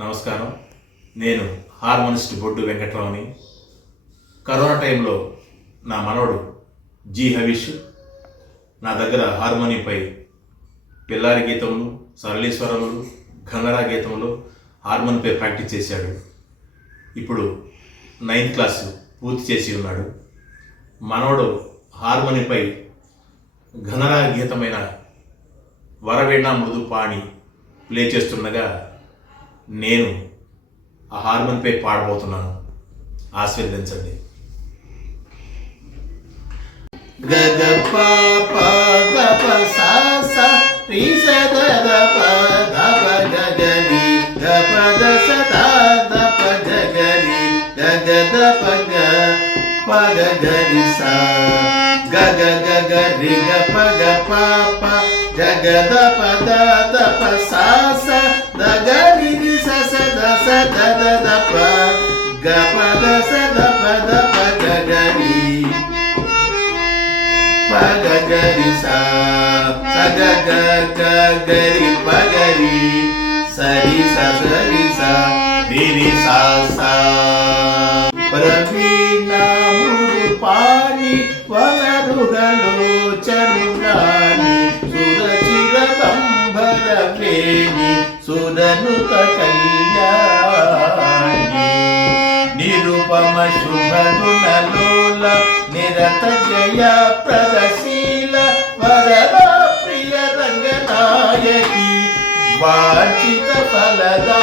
నమస్కారం. నేను హార్మోనిస్ట్ బొడ్డు వెంకట్రావుని. కరోనా టైంలో నా మనవడు జి హవీష్ నా దగ్గర హార్మోనియంపై పిల్లారి గీతములు, సరళీస్వరములు, గంగరా గీతములు హార్మోనియంపై ప్రాక్టీస్ చేశాడు. ఇప్పుడు 9th క్లాసు పూర్తి చేసి ఉన్నాడు. మనవడు హార్మోనియంపై ఘనరా గీతమైన వరవీణ మృదు పాణి ప్లే చేస్తుండగా నేను ఆ హార్మోనియంపై పాడబోతున్నాను. ఆశీర్వదించండి. గగ ప గ ప సా సా రి స ద ద ప ద ప గ గ రి గ ప ద స ద ద ప గ గ రి గ గ ద ప గ ప గ గ రి సా గ గ గ గ రి గ ప గ ప ప గ గ ద ప ద ద ప సా సా ద గ రి రి స స ద ద ద ప గ ప ద స ద ప గ గ రి ప గ గ రి సా స గ గ గ గ రి ప గ రి స రి స స రి స రి రి సా సా ప్రవీణ మృదు పాణి వనరుగలోచనురాణి సురచిర కంబర ప్రేణి సురనుత కళ్యాణి నిరుపమ శుభగుణలోల నిరత జయ ప్రదశీల వరదా ప్రియ రంగనాయకి వాంఛిత ఫలదా